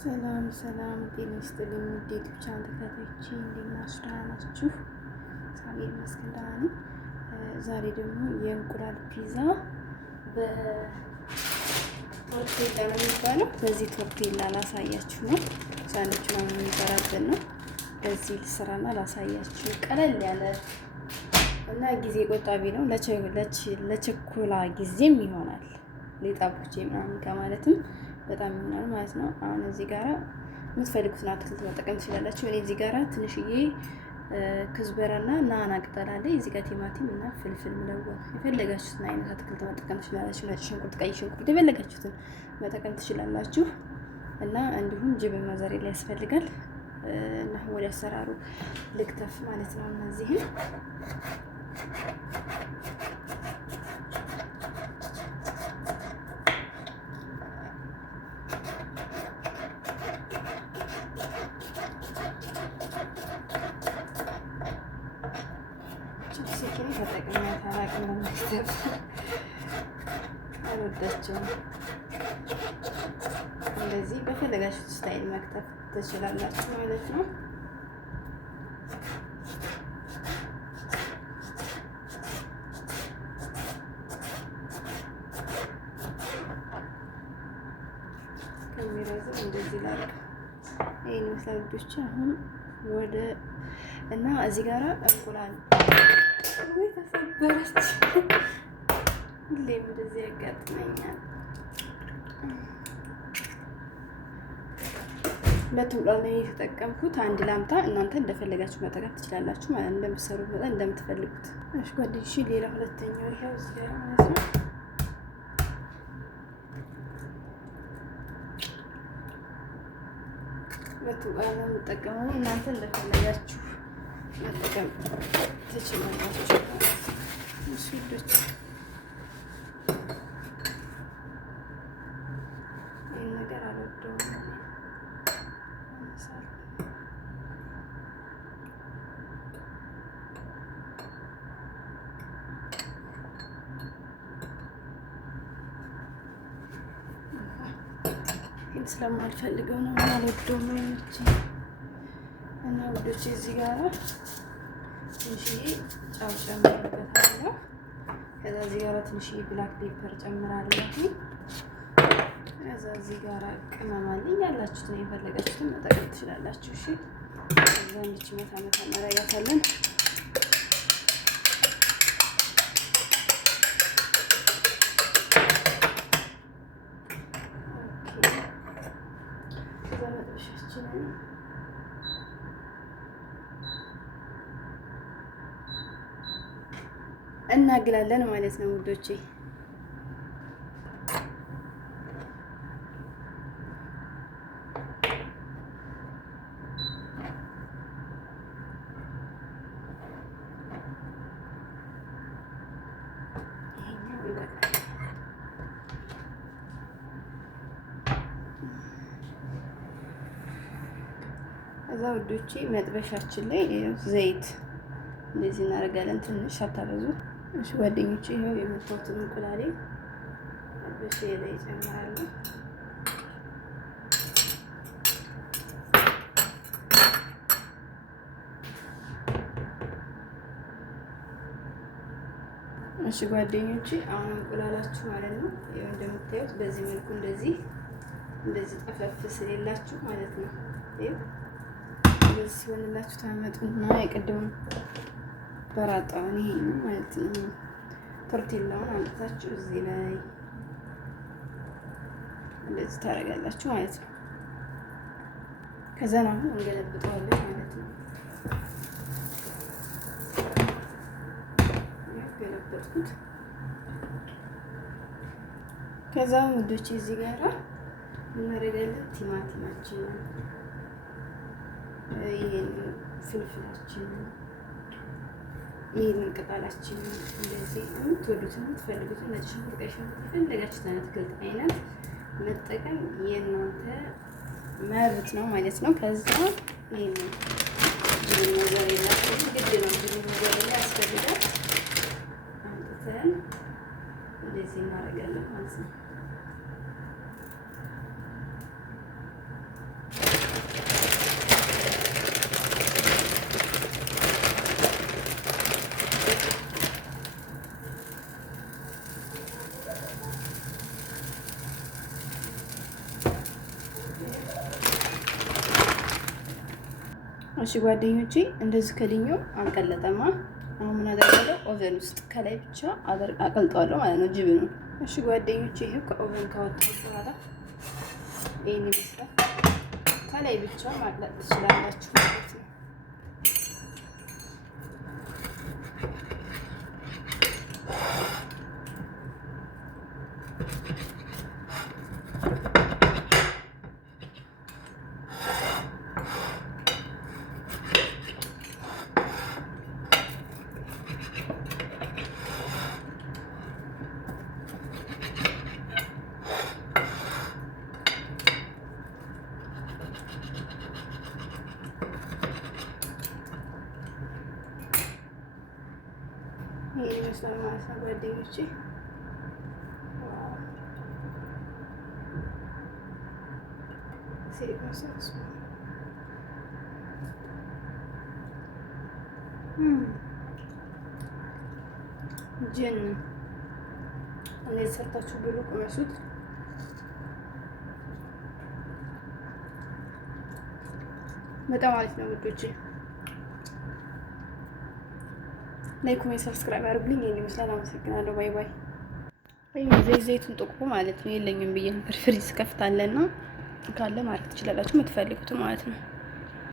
ሰላም ሰላም፣ ጤና ይስጥልኝ ውድ የዩቲዩብ ቻናል ተከታታዮቼ እንዴት ናችሁ? ደህና ናችሁ? እግዚአብሔር ይመስገን ደህና ነኝ። ዛሬ ደግሞ የእንቁላል ፒዛ በቶርቴላ ነው የሚባለው። በዚህ ቶርቴላ ላሳያችሁ ነው። ሳንዱች ነው የሚሰራበት ነው። በዚህ ልስራና ላሳያችሁ። ቀለል ያለ እና ጊዜ ቆጣቢ ነው። ለችኮላ ጊዜም ይሆናል። ሊጣቦቼ ምናምን ከማለትም በጣም ይሆናል ማለት ነው። አሁን እዚህ ጋራ የምትፈልጉትን አትክልት መጠቀም ትችላላችሁ። እኔ እዚህ ጋራ ትንሽዬ ክዝበራና ናና ቅጠል አለ። እዚህ ጋር ቲማቲም እና ፍልፍል ምለወን የፈለጋችሁትን አይነት አትክልት መጠቀም ትችላላችሁ። ነጭ ሽንኩርት፣ ቀይ ሽንኩርት የፈለጋችሁትን መጠቀም ትችላላችሁ። እና እንዲሁም ጅብን መዘሬላ ያስፈልጋል። እና ወደ አሰራሩ ልክተፍ ማለት ነው። እነዚህን ሲኪኒ ተጠቅሜ ታላቅም ለመክተፍ አልወዳቸውም። እንደዚህ በፈለጋችሁት ስታይል መክተፍ ትችላላችሁ ማለት ነው። ከሚረዝም እንደዚህ ላድርግ። ይሄን መስላቶች አሁን ወደ እና እዚህ ጋራ እንቁላል ወይ ተሰበረች። ሁሌም እንደዚህ ያጋጥመኛል። ሁለት እንቁላል ነው የተጠቀምኩት። አንድ ላምታ እናንተ እንደፈለጋችሁ መጠቀም ትችላላችሁ ማለት እንደምትሰሩት መጠን እንደምትፈልጉት። እሺ ጓደኞቼ፣ ሌላ ሁለተኛው ይሄው እዚህ ጋር ማለት ነው። ሁለት እንቁላል ነው የምጠቀመው። እናንተ እንደፈለጋችሁ መጠቀም ትችላላችሁ። እሺ ውዶች፣ ይህን ነገር አልወደውም። ግን ስለማልፈልገው ነው አልወደውም እንጂ። እና ውዶች እዚህ ጋር ትንሽዬ ጫው ጨምርበታለሁ። ከዛ እዚህ ጋር ትንሽዬ ብላክ ፔፐር ጨምራለሁ። ከዛ እዚህ ጋር ቅመም አለኝ። ያላችሁትን የፈለጋችሁትን መጠቀም ትችላላችሁ። እሺ ከዛ እንዲች መታ እናደርጋታለን። ከዛ መጥበሻችንን እናግላለን ማለት ነው ውዶቼ። ከዛ ውዶቼ መጥበሻችን ላይ ዘይት እንደዚህ እናደርጋለን። ትንሽ ሳታበዙ። እሺ ጓደኞቼ፣ ይሄው የመታወትን እንቁላሌ መጥበሻዬ ላይ እጨምራለሁ። እሺ ጓደኞቼ፣ አሁን እንቁላላችሁ ማለት ነው ይሄው እንደምታዩት በዚህ መልኩ እንደዚህ ጠፈፍ ስለሌላችሁ ማለት ነው። ይሄው እንደዚህ ሲሆንላችሁ ታመጡና የቀደሙን በራጣውን ይሄ ነው ማለት ነው። ቶርቴላውን አምጥታችሁ እዚህ ላይ እንደዚህ ታደርጋላችሁ ማለት ነው። ከዛ አሁን እንገለብጠዋለን ማለት ነው። ገለበጥኩት። ከዛ ውዶቼ እዚህ ጋራ እናደርጋለን ቲማቲማችንን፣ ይሄን ፍልፍላችንን፣ ይሄን ቅጠላችንን እንደዚህ የምትወዱትን የምትፈልጉትን ነጭ ሽንኩርት፣ ቀይ ሽንኩርት የፈለጋችሁትን አትክልት አይነት መጠቀም የእናንተ መብት ነው ማለት ነው። ከዛ ይሄን ጅብን ሞዘሬላ ግድ ነው፣ ጅብን ሞዘሬላ ያስፈልጋል። አምጥተን እንደዚህ እናደርጋለን ማለት ነው። እሺ ጓደኞቼ እንደዚህ ከድኜው አልቀለጠማ። አሁን ምን አደርጋለሁ? ኦቨን ውስጥ ከላይ ብቻ አቀልጠዋለሁ ማለት ነው ጅብኑ። እሺ ጓደኞቼ ይሄው ከኦቨን ካወጣሁ በኋላ ይሄን ይመስላል። ከላይ ብቻ ማቅለጥ ትችላላችሁ ማለት ነው። ይሄን ይመስላል ማለት ነው ጓደኞቼ። ጅን እንደዚህ ሰርታችሁ ብሉ፣ ቅመሱት። በጣም አሪፍ ነው ውዶቼ። ላይክ ኮሜንት ሰብስክራይብ አድርጉልኝ። ይሄን ይመስላል። አመሰግናለሁ። ባይ ባይ። ዘይቱን ጥቁሩ ማለት ነው የለኝም ብዬ ነበር። ፍሪዝ ከፍታለና ካለ ማለት ትችላላችሁ የምትፈልጉት ማለት ነው።